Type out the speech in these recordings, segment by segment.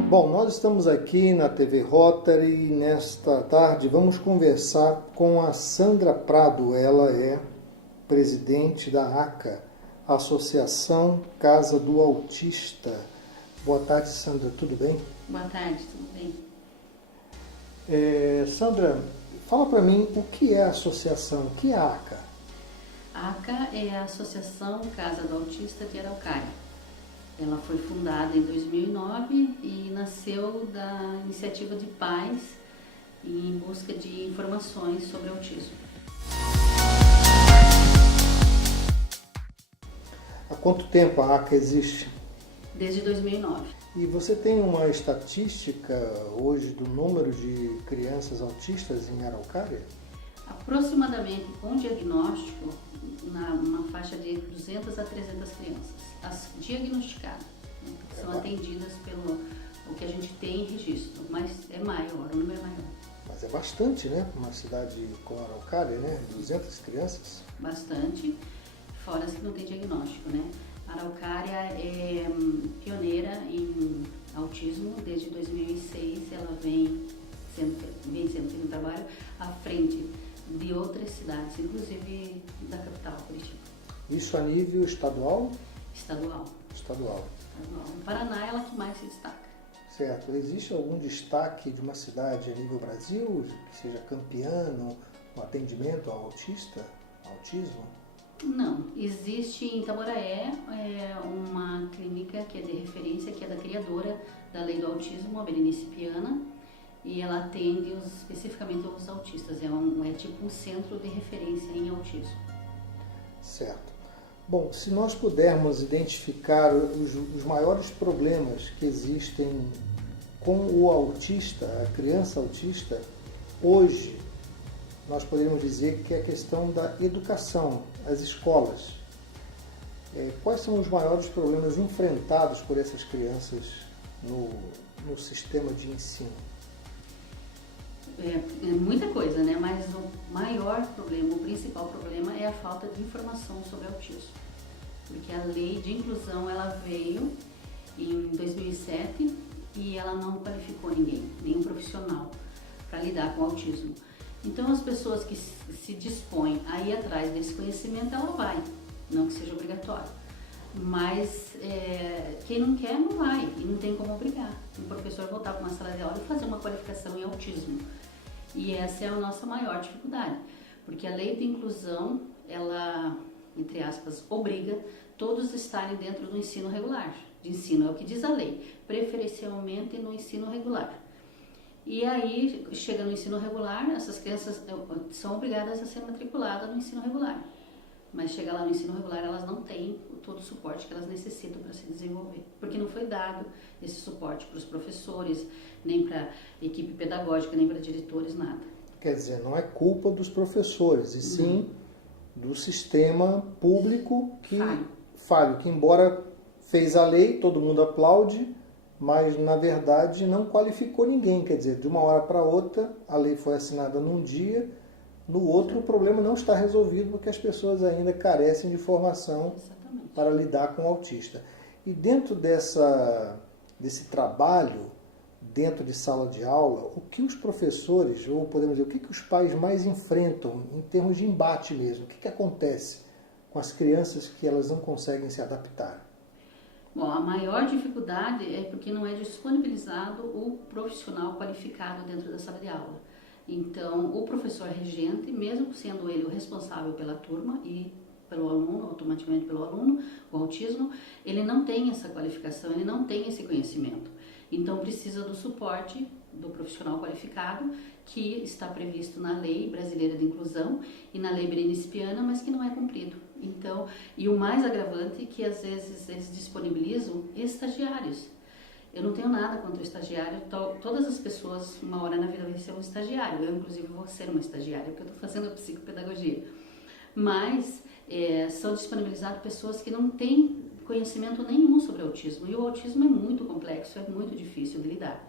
Bom, nós estamos aqui na TV Rotary e nesta tarde vamos conversar com a Sandra Prado. Ela é presidente da ACA, Associação Casa do Autista. Boa tarde, Sandra, tudo bem? Boa tarde, tudo bem? Sandra, fala para mim o que é a associação, o que é a ACA? A ACA é a Associação Casa do Autista de Araucária. Ela foi fundada em 2009 e nasceu da iniciativa de pais em busca de informações sobre autismo. Há quanto tempo a ACA existe? Desde 2009. E você tem uma estatística hoje do número de crianças autistas em Araucária? Aproximadamente com diagnóstico, numa faixa de 200 a 300 crianças, as diagnosticadas, né, que são atendidas pelo o que a gente tem em registro, mas é maior, o número é maior. Mas é bastante, né? Uma cidade como Araucária, né? 200 crianças. Bastante, fora as que não tem diagnóstico, né? A Araucária é pioneira em autismo. Desde 2006 ela vem sendo feito um trabalho à frente de outras cidades, inclusive da capital, Curitiba. Isso a nível estadual? Estadual. Estadual. No Paraná é ela que mais se destaca. Certo. Existe algum destaque de uma cidade a nível Brasil, que seja campeã no atendimento ao autismo? Não. Existe em Itaboraé uma clínica que é de referência, que é da criadora da Lei do Autismo, a Berenice Piana, e ela atende especificamente os autistas. É tipo um centro de referência em autismo. Certo. Bom, se nós pudermos identificar os maiores problemas que existem com o autista, a criança autista, hoje nós poderíamos dizer que é a questão da educação, as escolas. Quais são os maiores problemas enfrentados por essas crianças no sistema de ensino? É muita coisa, né? Mas o maior problema, o principal problema é a falta de informação sobre autismo. Porque a lei de inclusão, ela veio em 2007 e ela não qualificou ninguém, nenhum profissional, para lidar com o autismo. Então as pessoas que se dispõem a ir atrás desse conhecimento, ela vai, não que seja obrigatório. Mas quem não quer, não vai, e não tem como obrigar. O professor voltar para uma sala de aula e fazer uma qualificação em autismo. E essa é a nossa maior dificuldade, porque a lei de inclusão, ela, entre aspas, obriga todos a estarem dentro do ensino regular. De ensino é o que diz a lei, preferencialmente no ensino regular. E aí, chega no ensino regular, essas crianças são obrigadas a ser matriculadas no ensino regular. Mas chega lá no ensino regular, elas não têm todo o suporte que elas necessitam para se desenvolver. Porque não foi dado esse suporte para os professores, nem para a equipe pedagógica, nem para diretores, nada. Quer dizer, não é culpa dos professores, e sim do sistema público falho, que embora fez a lei, todo mundo aplaude, mas na verdade não qualificou ninguém. Quer dizer, de uma hora para outra, a lei foi assinada num dia, no outro o problema não está resolvido porque as pessoas ainda carecem de formação para lidar com o autista. E dentro desse trabalho, dentro de sala de aula, o que os professores, ou podemos dizer, o que os pais mais enfrentam em termos de embate mesmo? O que acontece com as crianças que elas não conseguem se adaptar? Bom, a maior dificuldade é porque não é disponibilizado o profissional qualificado dentro da sala de aula. Então, o professor regente, mesmo sendo ele o responsável pela turma e pelo aluno, automaticamente pelo aluno, o autismo, ele não tem essa qualificação, ele não tem esse conhecimento. Então, precisa do suporte do profissional qualificado, que está previsto na Lei Brasileira de Inclusão e na Lei Berenice Piana, mas que não é cumprido. Então, e o mais agravante é que às vezes eles disponibilizam estagiários. Eu não tenho nada contra o estagiário, todas as pessoas, uma hora na vida, vão ser um estagiário. Eu, inclusive, vou ser uma estagiária, porque eu estou fazendo psicopedagogia. Mas são disponibilizadas pessoas que não têm conhecimento nenhum sobre autismo. E o autismo é muito complexo, é muito difícil de lidar.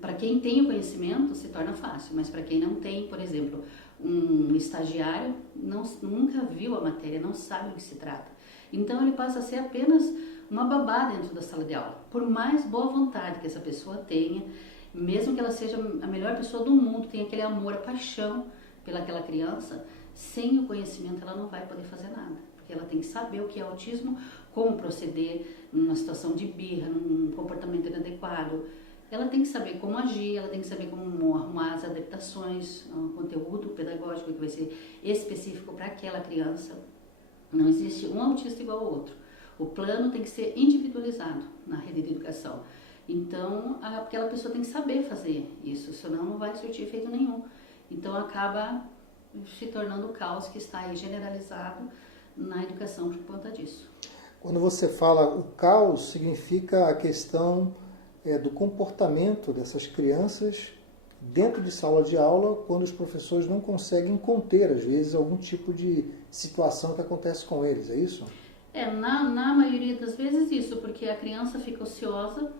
Para quem tem o conhecimento, se torna fácil, mas para quem não tem, por exemplo, um estagiário nunca viu a matéria, não sabe do que se trata. Então ele passa a ser apenas uma babá dentro da sala de aula. Por mais boa vontade que essa pessoa tenha, mesmo que ela seja a melhor pessoa do mundo, tenha aquele amor, a paixão pelaquela criança, sem o conhecimento ela não vai poder fazer nada. Porque ela tem que saber o que é autismo, como proceder numa situação de birra, num comportamento inadequado. Ela tem que saber como agir, ela tem que saber como arrumar as adaptações, um conteúdo pedagógico que vai ser específico para aquela criança. Não existe um autista igual ao outro. O plano tem que ser individualizado na rede de educação. Então, aquela pessoa tem que saber fazer isso, senão não vai surtir efeito nenhum. Então, acaba se tornando o caos que está aí generalizado na educação por conta disso. Quando você fala o caos, significa a questão do comportamento dessas crianças dentro de sala de aula, quando os professores não conseguem conter, às vezes, algum tipo de situação que acontece com eles, é isso? Na maioria das vezes isso, porque a criança fica ociosa,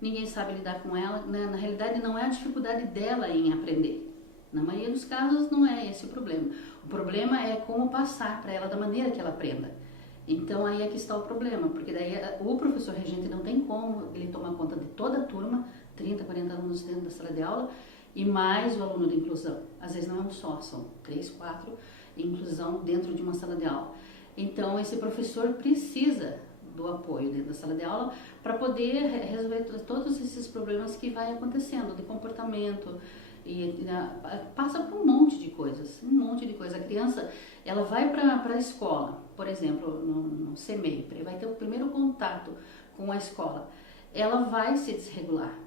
ninguém sabe lidar com ela, né? Na realidade não é a dificuldade dela em aprender. Na maioria dos casos não é esse o problema. O problema é como passar para ela da maneira que ela aprenda. Então aí é que está o problema, porque daí o professor regente não tem como ele tomar conta de toda a turma, 30, 40 alunos dentro da sala de aula, e mais o aluno de inclusão. Às vezes não é um só, são 3, 4 inclusão dentro de uma sala de aula. Então esse professor precisa do apoio dentro da sala de aula para poder resolver todos esses problemas que vai acontecendo de comportamento, e passa por um monte de coisas, A criança, ela vai para a escola, por exemplo, no CMEI, vai ter o primeiro contato com a escola, ela vai se desregular.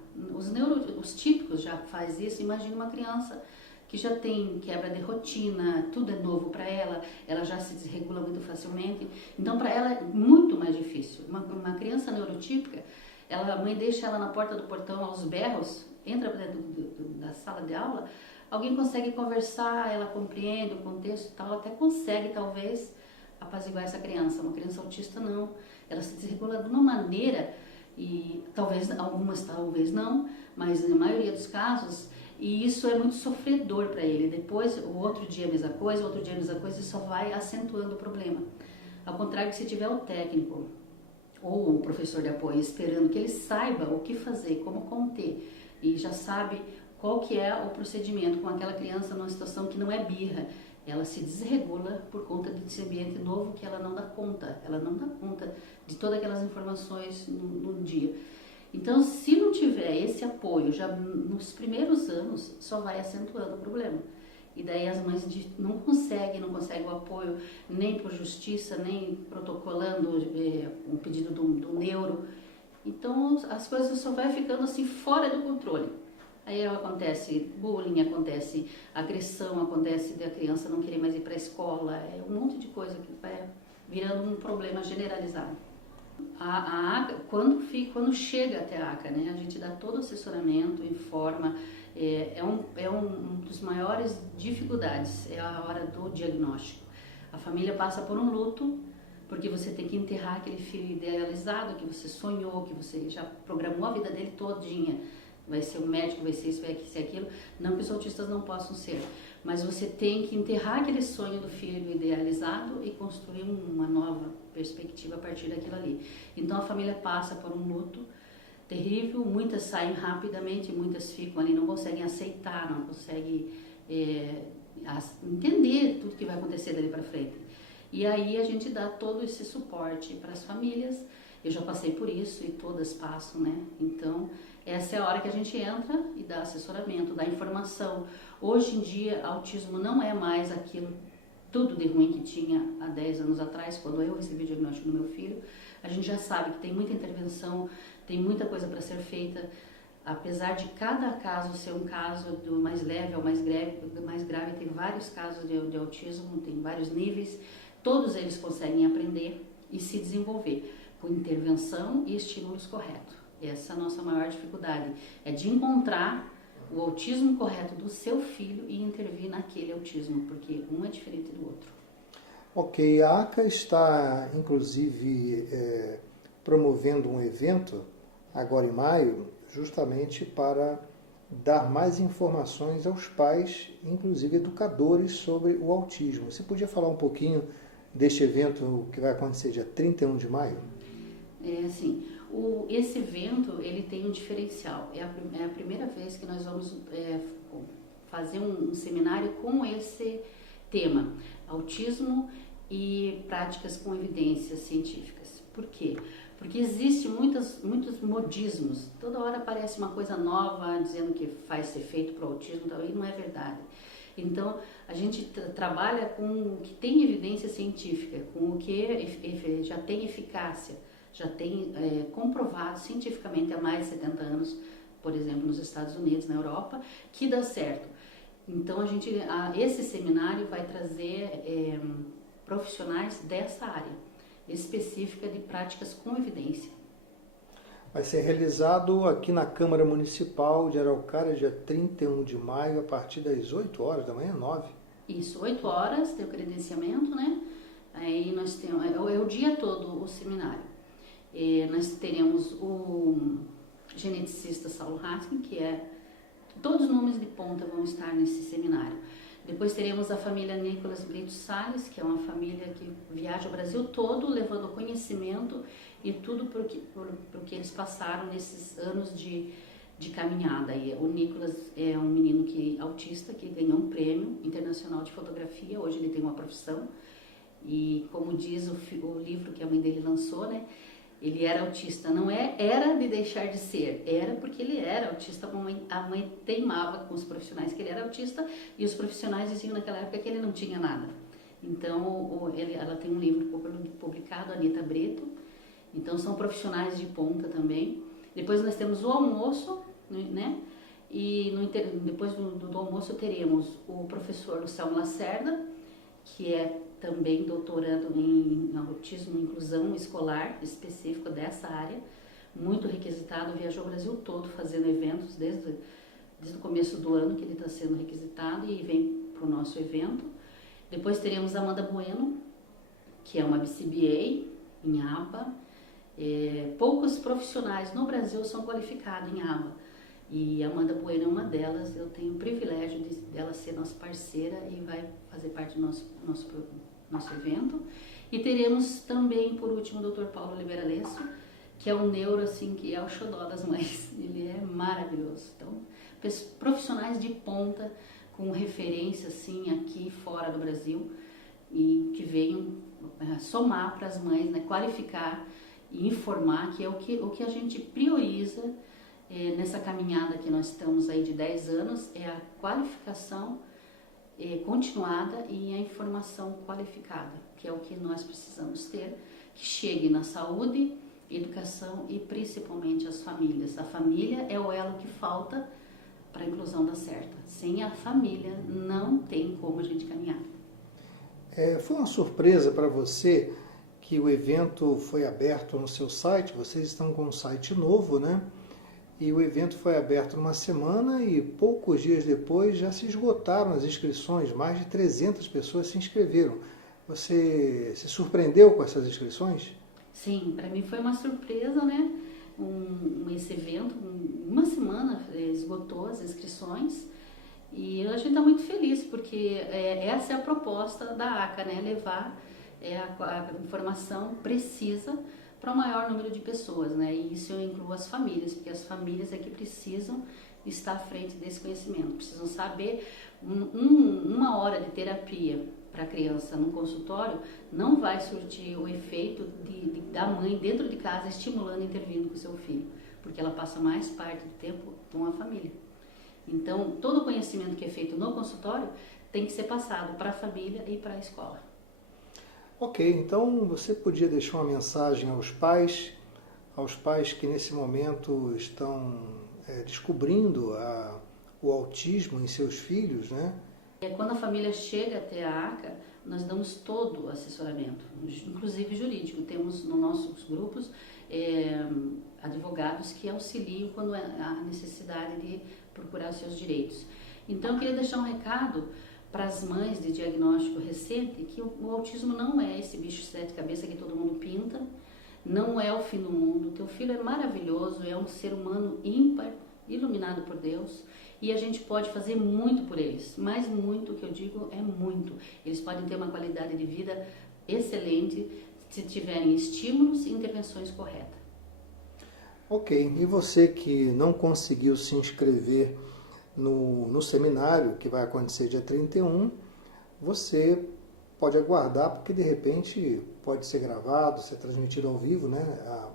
Os típicos já faz isso. Imagina uma criança que já tem quebra de rotina, tudo é novo para ela, ela já se desregula muito facilmente, então para ela é muito mais difícil. Uma criança neurotípica, a mãe deixa ela na porta do portão aos berros, entra para dentro da sala de aula, alguém consegue conversar, ela compreende o contexto e tal, até consegue talvez apaziguar essa criança. Uma criança autista não, ela se desregula de uma maneira, e talvez algumas talvez não, mas na maioria dos casos, e isso é muito sofredor para ele. Depois, o outro dia a mesma coisa, e só vai acentuando o problema. Ao contrário que se tiver o técnico ou o professor de apoio esperando que ele saiba o que fazer, como conter, e já sabe qual que é o procedimento com aquela criança numa situação que não é birra. Ela se desregula por conta desse ambiente novo que ela não dá conta. Ela não dá conta de todas aquelas informações no dia. Então, se não tiver esse apoio, já nos primeiros anos, só vai acentuando o problema. E daí as mães não conseguem o apoio, nem por justiça, nem protocolando um pedido do neuro. Então, as coisas só vai ficando assim fora do controle. Aí acontece bullying, acontece agressão, acontece da criança não querer mais ir para a escola, é um monte de coisa que vai virando um problema generalizado. A ACA, quando chega até a ACA, né, a gente dá todo o assessoramento, informa, é um dos maiores dificuldades, é a hora do diagnóstico. A família passa por um luto, porque você tem que enterrar aquele filho idealizado que você sonhou, que você já programou a vida dele todinha. Vai ser um médico, vai ser isso, vai ser aquilo. Não que os autistas não possam ser, mas você tem que enterrar aquele sonho do filho idealizado e construir uma nova perspectiva a partir daquilo ali. Então a família passa por um luto terrível, muitas saem rapidamente, muitas ficam ali, não conseguem aceitar, não conseguem entender tudo que vai acontecer dali para frente. E aí a gente dá todo esse suporte para as famílias. Eu já passei por isso e todas passam, né? Então, essa é a hora que a gente entra e dá assessoramento, dá informação. Hoje em dia, autismo não é mais aquilo tudo de ruim que tinha há 10 anos atrás, quando eu recebi o diagnóstico do meu filho. A gente já sabe que tem muita intervenção, tem muita coisa para ser feita. Apesar de cada caso ser um caso do mais leve ao mais grave, tem vários casos de autismo, tem vários níveis. Todos eles conseguem aprender e se desenvolver com intervenção e estímulos corretos. Essa é a nossa maior dificuldade, é de encontrar o autismo correto do seu filho e intervir naquele autismo, porque um é diferente do outro. Ok, a ACA está, inclusive, promovendo um evento, agora em maio, justamente para dar mais informações aos pais, inclusive educadores, sobre o autismo. Você podia falar um pouquinho deste evento que vai acontecer dia 31 de maio? assim, esse evento, ele tem um diferencial. É a primeira vez que nós vamos fazer um seminário com esse tema, autismo e práticas com evidências científicas. Por quê? Porque existe muitos modismos. Toda hora aparece uma coisa nova dizendo que faz ser feito para o autismo, e não é verdade. Então, a gente trabalha com o que tem evidência científica, com o que já tem eficácia, já tem comprovado cientificamente há mais de 70 anos, por exemplo, nos Estados Unidos, na Europa, que dá certo. Então, esse seminário vai trazer profissionais dessa área específica de práticas com evidência. Vai ser realizado aqui na Câmara Municipal de Araucária, dia 31 de maio, a partir das 8 horas da manhã, 9. Isso, 8 horas, tem o credenciamento, né? Aí nós temos, é o dia todo o seminário. Nós teremos o geneticista Saulo Haskin, que todos os nomes de ponta vão estar nesse seminário. Depois teremos a família Nicolas Brito Salles, que é uma família que viaja o Brasil todo, levando conhecimento e tudo por que eles passaram nesses anos de caminhada. E o Nicolas é um menino autista, que ganhou um prêmio internacional de fotografia. Hoje ele tem uma profissão e, como diz o livro que a mãe dele lançou, né? Ele era autista, não era de deixar de ser, era porque ele era autista. A mãe teimava com os profissionais que ele era autista e os profissionais diziam naquela época que ele não tinha nada. Então, ela tem um livro publicado, Anita Brito. Então, são profissionais de ponta também. Depois nós temos o almoço, né? E depois do almoço teremos o professor Luciano Lacerda, que é também doutorando em autismo e inclusão escolar, específico dessa área, muito requisitado, viajou o Brasil todo fazendo eventos, desde o começo do ano que ele está sendo requisitado e vem para o nosso evento. Depois teremos a Amanda Bueno, que é uma BCBA em ABA. Poucos profissionais no Brasil são qualificados em ABA. E a Amanda Bueno é uma delas. Eu tenho o privilégio dela ser nossa parceira e vai fazer parte do nosso evento. E teremos também, por último, o Dr. Paulo Oliveira Lesso, que é um neuro, assim, que é o xodó das mães. Ele é maravilhoso. Então, profissionais de ponta, com referência, assim, aqui fora do Brasil, e que venham somar para as mães, né, qualificar e informar, que é o que a gente prioriza nessa caminhada que nós estamos aí de 10 anos, é a qualificação continuada e a informação qualificada, que é o que nós precisamos ter, que chegue na saúde, educação e principalmente as famílias. A família é o elo que falta para a inclusão dar certa. Sem a família não tem como a gente caminhar. Foi uma surpresa para você que o evento foi aberto no seu site? Vocês estão com um site novo, né? E o evento foi aberto numa semana e poucos dias depois já se esgotaram as inscrições, mais de 300 pessoas se inscreveram. Você se surpreendeu com essas inscrições? Sim, para mim foi uma surpresa, né? Esse evento, uma semana esgotou as inscrições e a gente está muito feliz porque essa é a proposta da ACA, né? Levar a informação precisa para o maior número de pessoas, né? E isso eu incluo as famílias, porque as famílias é que precisam estar à frente desse conhecimento, precisam saber uma hora de terapia para a criança no consultório não vai surtir o efeito da mãe dentro de casa estimulando e intervindo com o seu filho, porque ela passa mais parte do tempo com a família. Então, todo o conhecimento que é feito no consultório tem que ser passado para a família e para a escola. Ok, então você podia deixar uma mensagem aos pais que nesse momento estão descobrindo o autismo em seus filhos, né? Quando a família chega até a ACA, nós damos todo o assessoramento, inclusive jurídico. Temos nos nossos grupos advogados que auxiliam quando há necessidade de procurar os seus direitos. Então, eu queria deixar um recado para as mães de diagnóstico recente, que o autismo não é esse bicho de 7 cabeças que todo mundo pinta, não é o fim do mundo. Teu filho é maravilhoso, é um ser humano ímpar, iluminado por Deus, e a gente pode fazer muito por eles, mas muito, o que eu digo é muito. Eles podem ter uma qualidade de vida excelente, se tiverem estímulos e intervenções corretas. Ok, e você que não conseguiu se inscrever no seminário que vai acontecer dia 31, você pode aguardar, porque de repente pode ser gravado, ser transmitido ao vivo, né?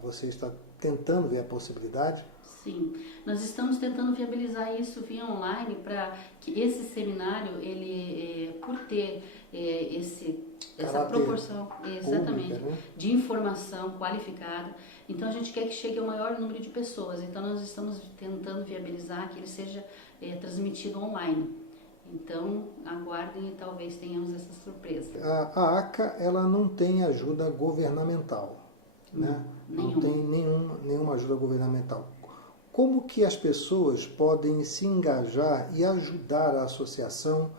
Você está tentando ver a possibilidade. Sim, nós estamos tentando viabilizar isso via online para que esse seminário, ele, por ter essa proporção, exatamente, pública, né? de informação qualificada, então a gente quer que chegue ao maior número de pessoas, então nós estamos tentando viabilizar que ele seja transmitido online. Então, aguardem e talvez tenhamos essa surpresa. A ACA, ela não tem ajuda governamental, né? Não tem nenhuma ajuda governamental. Como que as pessoas podem se engajar e ajudar a associação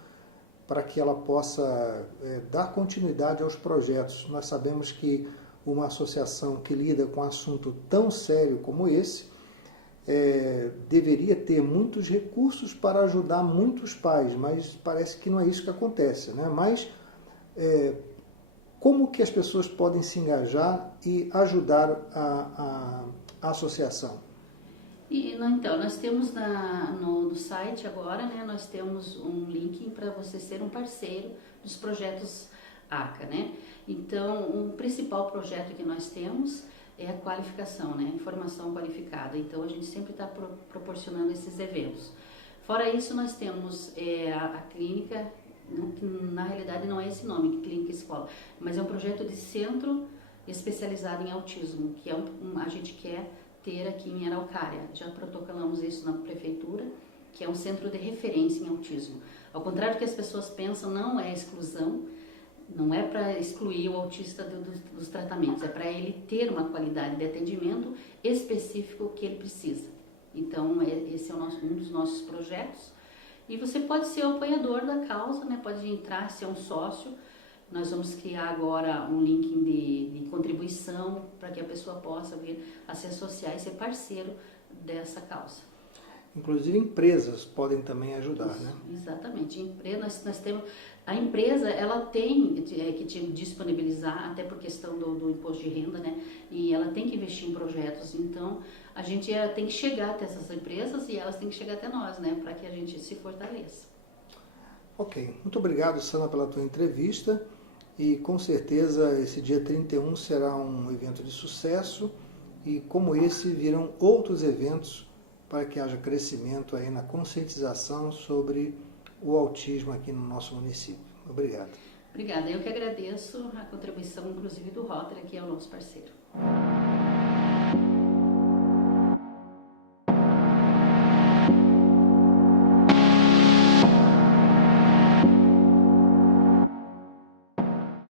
para que ela possa dar continuidade aos projetos? Nós sabemos que uma associação que lida com um assunto tão sério como esse deveria ter muitos recursos para ajudar muitos pais, mas parece que não é isso que acontece, né? Mas como que as pessoas podem se engajar e ajudar a associação? Então, nós temos no site agora, né, nós temos um link para você ser um parceiro dos projetos ACA, né? Então, o principal projeto que nós temos é a qualificação, né? Informação qualificada. Então, a gente sempre está proporcionando esses eventos. Fora isso, nós temos a clínica, que na realidade não é esse nome, Clínica Escola, mas é um projeto de centro especializado em autismo, que a gente quer ter aqui em Araucária. Já protocolamos isso na prefeitura, que é um centro de referência em autismo. Ao contrário do que as pessoas pensam, não é exclusão, não é para excluir o autista dos tratamentos, é para ele ter uma qualidade de atendimento específico que ele precisa. Então, esse é um dos nossos projetos. E você pode ser o apoiador da causa, né? Pode entrar, ser um sócio. Nós vamos criar agora um link de contribuição para que a pessoa possa vir a se associar e ser parceiro dessa causa. Inclusive empresas podem também ajudar, Isso, né? Exatamente. Nós temos, a empresa ela tem que disponibilizar, até por questão do imposto de renda, né? E ela tem que investir em projetos. Então, a gente tem que chegar até essas empresas e elas têm que chegar até nós, né? Para que a gente se fortaleça. Ok. Muito obrigado, Sana, pela tua entrevista. E com certeza esse dia 31 será um evento de sucesso e como esse virão outros eventos para que haja crescimento aí na conscientização sobre o autismo aqui no nosso município. Obrigado. Obrigada. Eu que agradeço a contribuição, inclusive, do Rotary, que é o nosso parceiro.